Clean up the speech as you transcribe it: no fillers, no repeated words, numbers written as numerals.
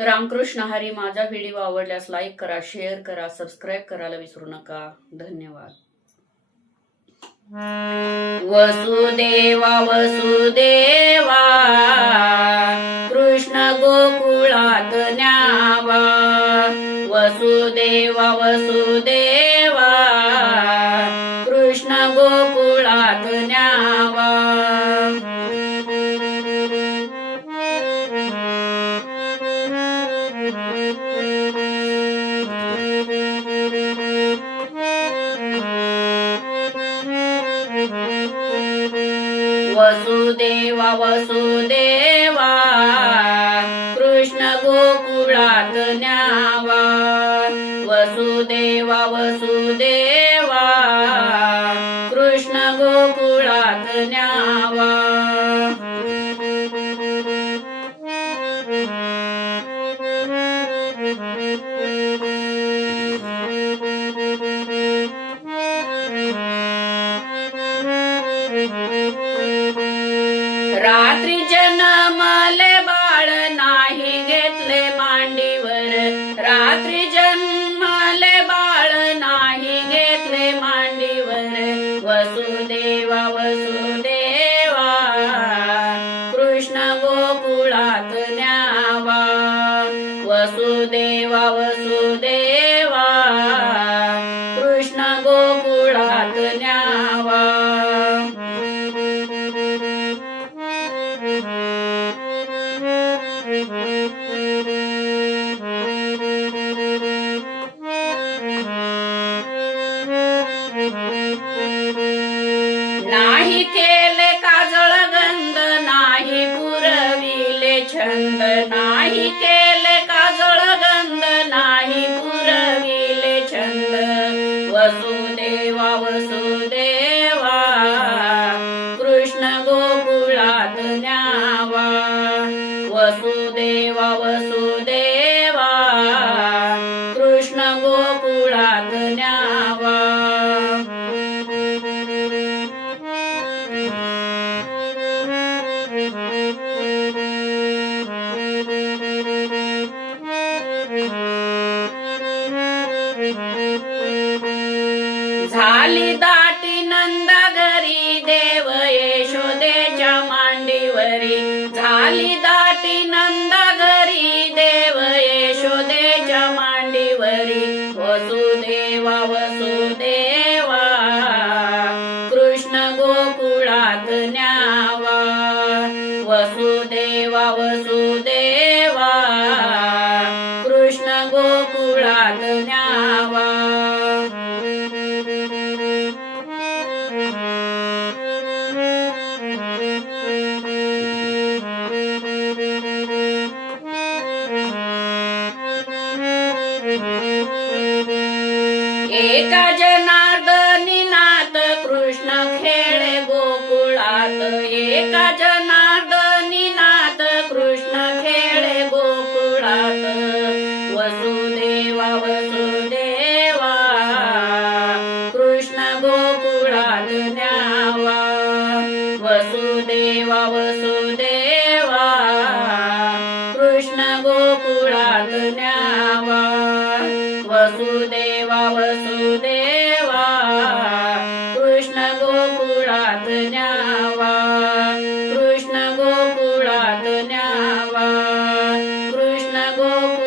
रामकृष्ण हरी. माझा व्हिडिओ आवडल्यास लाईक करा, शेअर करा, सबस्क्राईब करायला विसरू नका. धन्यवाद. वसुदेवा वसुदेवा कृष्ण गोकुळात न्यावा. वसुदेवा वसुदेवा कृष्ण गोकुळात न्यावा. वसुदेवा वसुदेवा कृष्ण गोकुळात न्यावा. वसुदेवा वसुदेवा कृष्ण गोकुळात न्यावा. रात्री जन्मले बाळ नाही घेतले मांडीवर. रात्री जन्मले बाळ नाही घेतले मांडीवर. वसुदेवा वसुदेवा कृष्ण गोकुळात न्यावा. वसुदेवा वसुदेवा कृष्ण गोकुळात न्यावा. नाही केले काजळ गंध नाही पुरविले छंद. नाही केले काजळ गंध नाही पुरविले छंद. वसुदेवा वसुदेवा कृष्ण गोकुळात न्यावा. वसुदेवा वसुदेवा कृष्ण गोकुळात न्यावा. झाली दाटी नंदा घरी देव यशोदेच्या मांडीवरी. झाली दाटी नंदा घरी देव यशोदेच्या मांडीवरी. वसुदेवा वसुदेवा कृष्ण गोकुळात न्यावा. वसुदेवा वसुदेवा कृष्ण गोकुळात न्यावा. एका जनार्दनी नाथ कृष्ण खेळे गोकुळात. एका जनार्दनी नाथ कृष्ण खेळे गोकुळात. वसुदेवा वसुदेवा कृष्ण गोकुळात न्यावा. वसुदेवा वसुदेवा कृष्ण गोकुळात न्यावा. वसुदेवा वसुदेवा कृष्ण गोकुळात न्यावा. कृष्ण गोकुळात न्यावा. कृष्ण गोकुळात